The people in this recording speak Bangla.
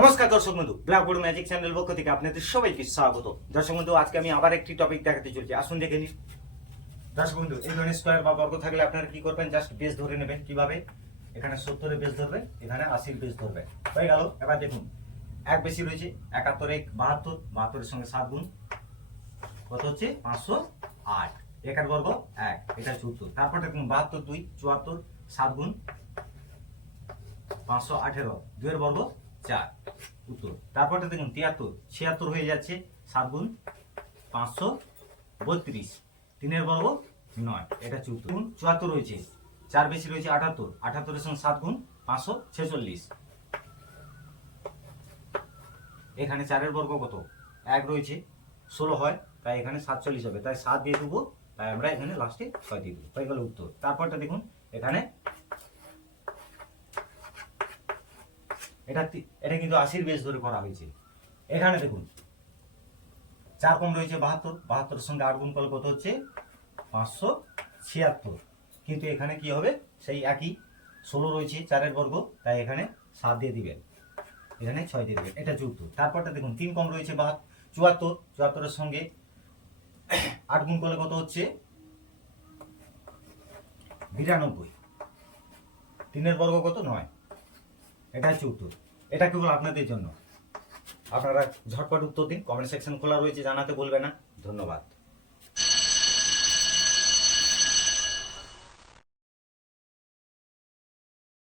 নমস্কার দর্শক বন্ধু, ব্ল্যাকবোর্ড ম্যাজিক চ্যানেল পক্ষ থেকে আপনাদের সবাইকে স্বাগত। দর্শক বন্ধু, আজকে আমি আবার একটি টপিক দেখাতে চলছি, আসুন দেখে নিন। দর্শক বন্ধু, এই ধরনের স্কোয়ার বা বর্গ থাকলে আপনারা কি করবেন, জাস্ট বেস ধরে নেবেন। কিভাবে? এখানে 70 বেস ধরবে, এখানে 80 বেস ধরবে, হয়ে গেল। এবার দেখুন, এক বেশি রয়েছে 71, 72, 72 এর সঙ্গে 7 গুণ কত হচ্ছে 508। একার বর্গ 1, এটা 74। তারপর দেখুন 72, 2, 74, 7 গুণ 518, 2 এর বর্গ 4, উত্তর। তারপরে দেখুন 73, 76 হয়ে যাচ্ছে, 7 গুণ 532, 3 এর বর্গ 9, এটা 74। 74 রয়েছে, 4 বেশি রয়েছে 78, 78 এর সঙ্গে 7 গুণ 546। এখানে 4 এর বর্গ কত? 1 রয়েছে, 16 হয়, তাই এখানে 47 হবে, তাই 7 দিয়ে দেবো, তাই আমরা এখানে লাস্টে 6 দিয়ে দেবো, হয়ে গেল উত্তর। তারপরটা দেখুন, এখানে এটা কিন্তু 80 বেস ধরে করা হয়েছে। এখানে দেখুন 4 কম রয়েছে 72, 72 এর সঙ্গে 8 গুণ করলে কত হচ্ছে 576। কিন্তু এখানে কি হবে, সেই একই, 16 রয়েছে 4 এর বর্গ, তাই এখানে 7 দিয়ে দিবেন, এখানে 6 দিয়ে দিবেন, এটা 74। তারপরটা দেখুন 3 কম রয়েছে 74, 74 এর সঙ্গে 8 গুণ করলে কত হচ্ছে 92, 3 এর বর্গ কত 9, এটা হচ্ছে উত্তর। এটা কেবল আপনাদের জন্য, আপনারা ঝটপট উত্তর দিন। কমেন্ট সেকশন খোলা রয়েছে, জানাতে বলবে না। ধন্যবাদ।